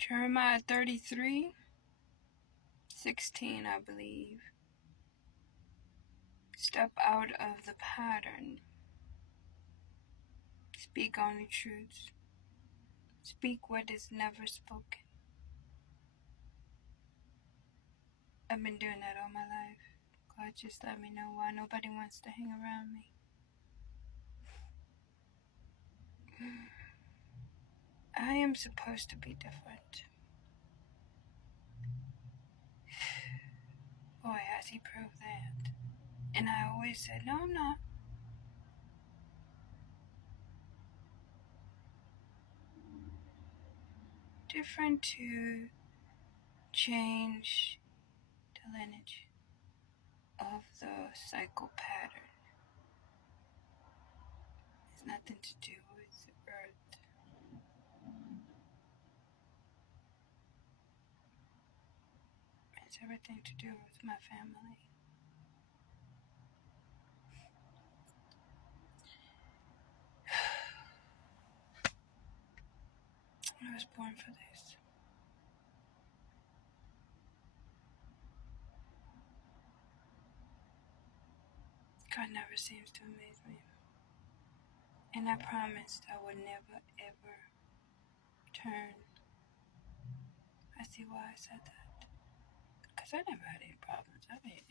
Jeremiah 33:16, I believe. Step out of the pattern. Speak only truths. Speak what is never spoken. I've been doing that all my life. God just let me know why nobody wants to hang around me. I am supposed to be different. Boy, has he proved that. And I always said, no, I'm not. Different to change the lineage of the cycle pattern. It's nothing to do with the earth. It's everything to do with my family. I was born for this. God never seems to amaze me. And I promised I would never, ever turn. I see why I said that. Because I never had any problems. I mean,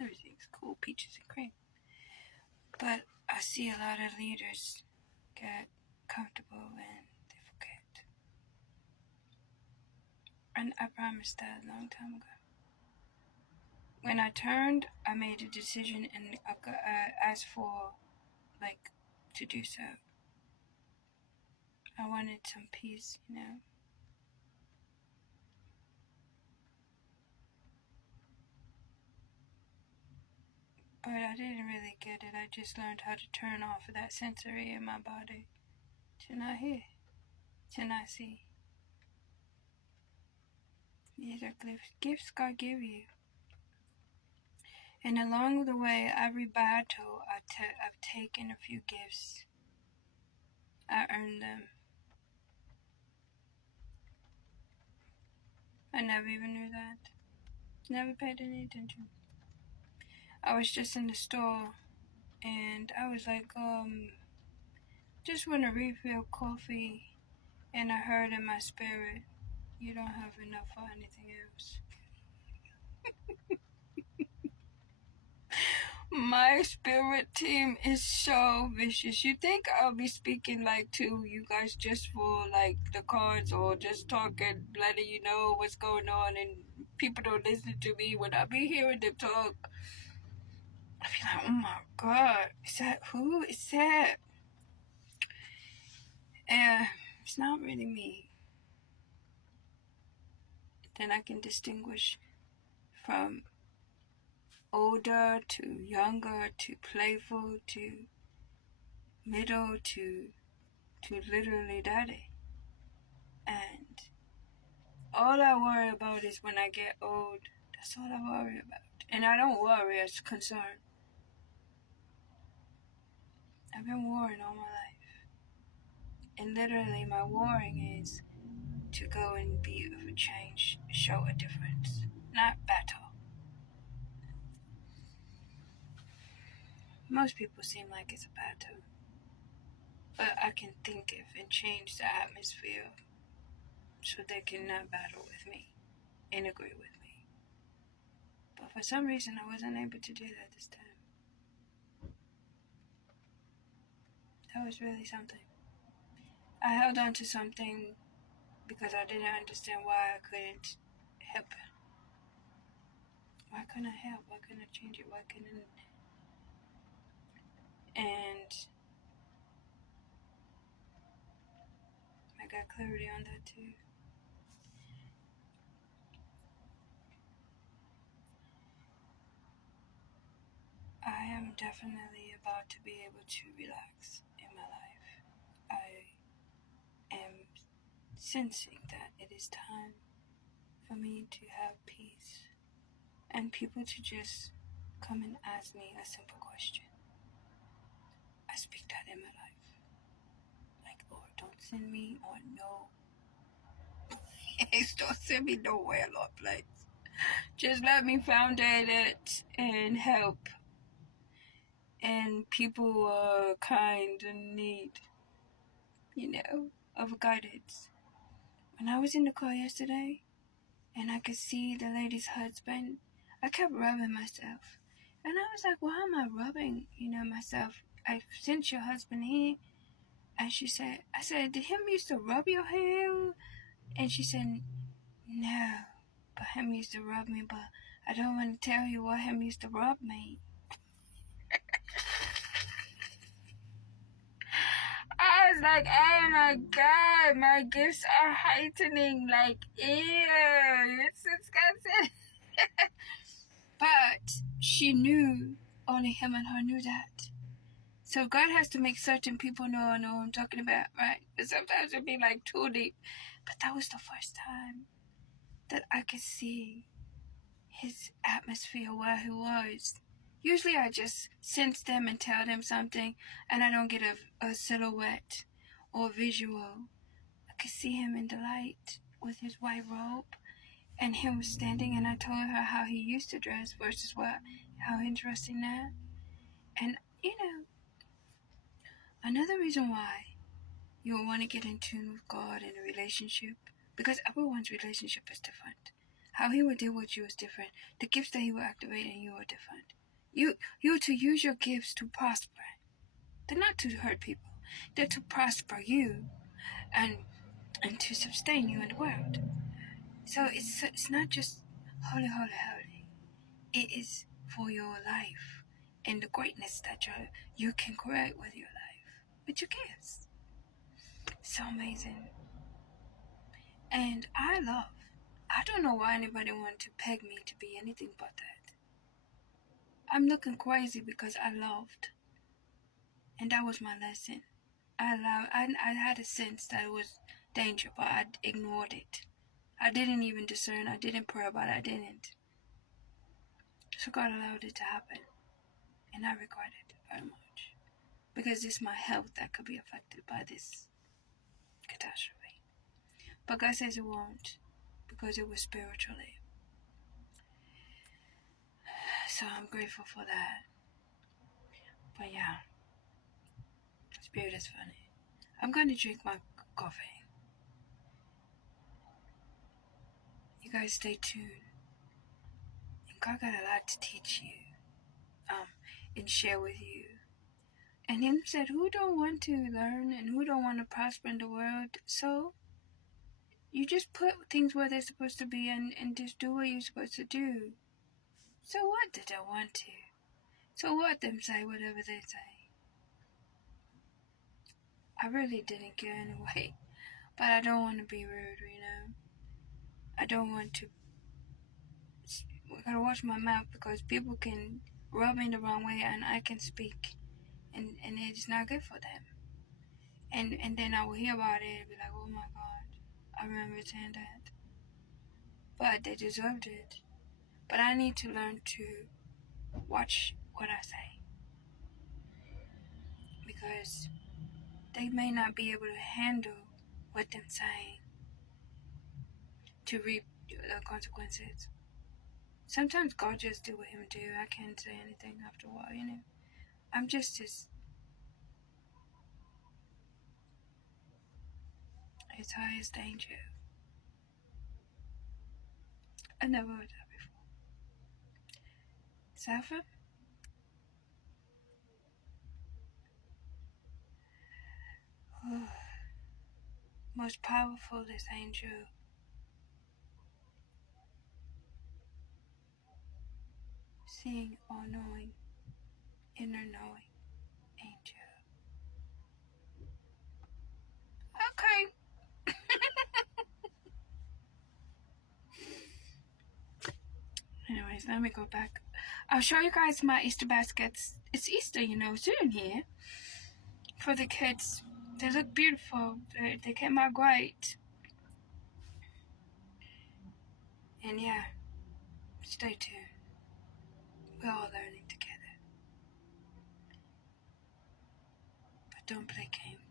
everything's cool, peaches and cream. But I see a lot of leaders get comfortable and they forget. And I promised that a long time ago. When I turned, I made a decision and I asked for, to do so. I wanted some peace, But I didn't really get it. I just learned how to turn off that sensory in my body to not hear, to not see. These are gifts God give you. And along the way, every battle, I've taken a few gifts. I earned them. I never even knew that. Never paid any attention. I was just in the store, and I was like, just want to refill coffee. And I heard in my spirit, you don't have enough for anything else. My spirit team is so vicious. You think I'll be speaking to you guys just for the cards or just talking, letting you know what's going on, and people don't listen to me when I be hearing them talk. I be like, oh my God, is that who? Is that? And it's not really me. Then I can distinguish from older to younger to playful to middle to literally daddy. And all I worry about is when I get old. That's all I worry about. And I don't worry, it's concern. I've been worrying all my life. And literally my worrying is to go and be of a change, show a difference, not battle. Most people seem like it's a battle. But I can think of and change the atmosphere so they can not battle with me and agree with me. But for some reason, I wasn't able to do that this time. That was really something. I held on to something because I didn't understand why I couldn't help. Why couldn't I help? Why couldn't I change it? Why couldn't... And I got clarity on that too. I am definitely about to be able to relax in my life. I am sensing that it is time for me to have peace and people to just come and ask me a simple question. I speak that in my life. Lord, don't send me, or no. Don't send me nowhere, Lord, please. Just let me foundate it and help. And people who are kind and need, of guidance. When I was in the car yesterday and I could see the lady's husband, I kept rubbing myself. And I was like, why am I rubbing, myself? I sent your husband here. And I said, did him used to rub your hair? And she said, no, but him used to rub me, but I don't want to tell you what him used to rub me. I was like, oh my God, my gifts are heightening, like, ew, it's disgusting. But she knew, only him and her knew that. So God has to make certain people know what I'm talking about, right? But sometimes it'd be like too deep. But that was the first time that I could see his atmosphere where he was. Usually I just sense them and tell them something, and I don't get a silhouette or visual. I could see him in the light with his white robe, and him was standing, and I told her how he used to dress versus how interesting that. And, another reason why you will want to get in tune with God in a relationship, because everyone's relationship is different. How he will deal with you is different. The gifts that he will activate in you are different. You to use your gifts to prosper. They're not to hurt people. They're to prosper you and to sustain you in the world. So it's not just holy, holy, holy. It is for your life and the greatness that you can create with your life, with your gifts. So amazing. And I don't know why anybody wanted to peg me to be anything but that. I'm looking crazy because I loved. And that was my lesson. I had a sense that it was danger, but I ignored it. I didn't even discern. I didn't pray about it. I didn't. So God allowed it to happen. And I regret it very much. Because it's my health that could be affected by this catastrophe. But God says it won't. Because it was spiritually. So I'm grateful for that. But yeah. Spirit is funny. I'm going to drink my coffee. You guys stay tuned. And God got a lot to teach you. And share with you. And him said, who don't want to learn and who don't want to prosper in the world? So you just put things where they're supposed to be and just do what you're supposed to do. So what did I want to? So what them say, whatever they say. I really didn't care anyway. But I don't want to be rude, I don't want to. I gotta watch my mouth because people can rub me the wrong way and I can speak. And it's not good for them. And then I will hear about it and be like, oh my God, I remember saying that. But they deserved it. But I need to learn to watch what I say. Because they may not be able to handle what they're saying to reap the consequences. Sometimes God just do what him do. I can't say anything after a while, I'm just his highest angel. I never heard that before. Sappho? Most powerful this angel. Seeing, all knowing, inner knowing angel. Okay. Anyways, let me go back. I'll show you guys my Easter baskets. It's Easter, soon here. For the kids. They look beautiful. They came out great. And yeah, stay tuned. We're all learning together. But don't play games.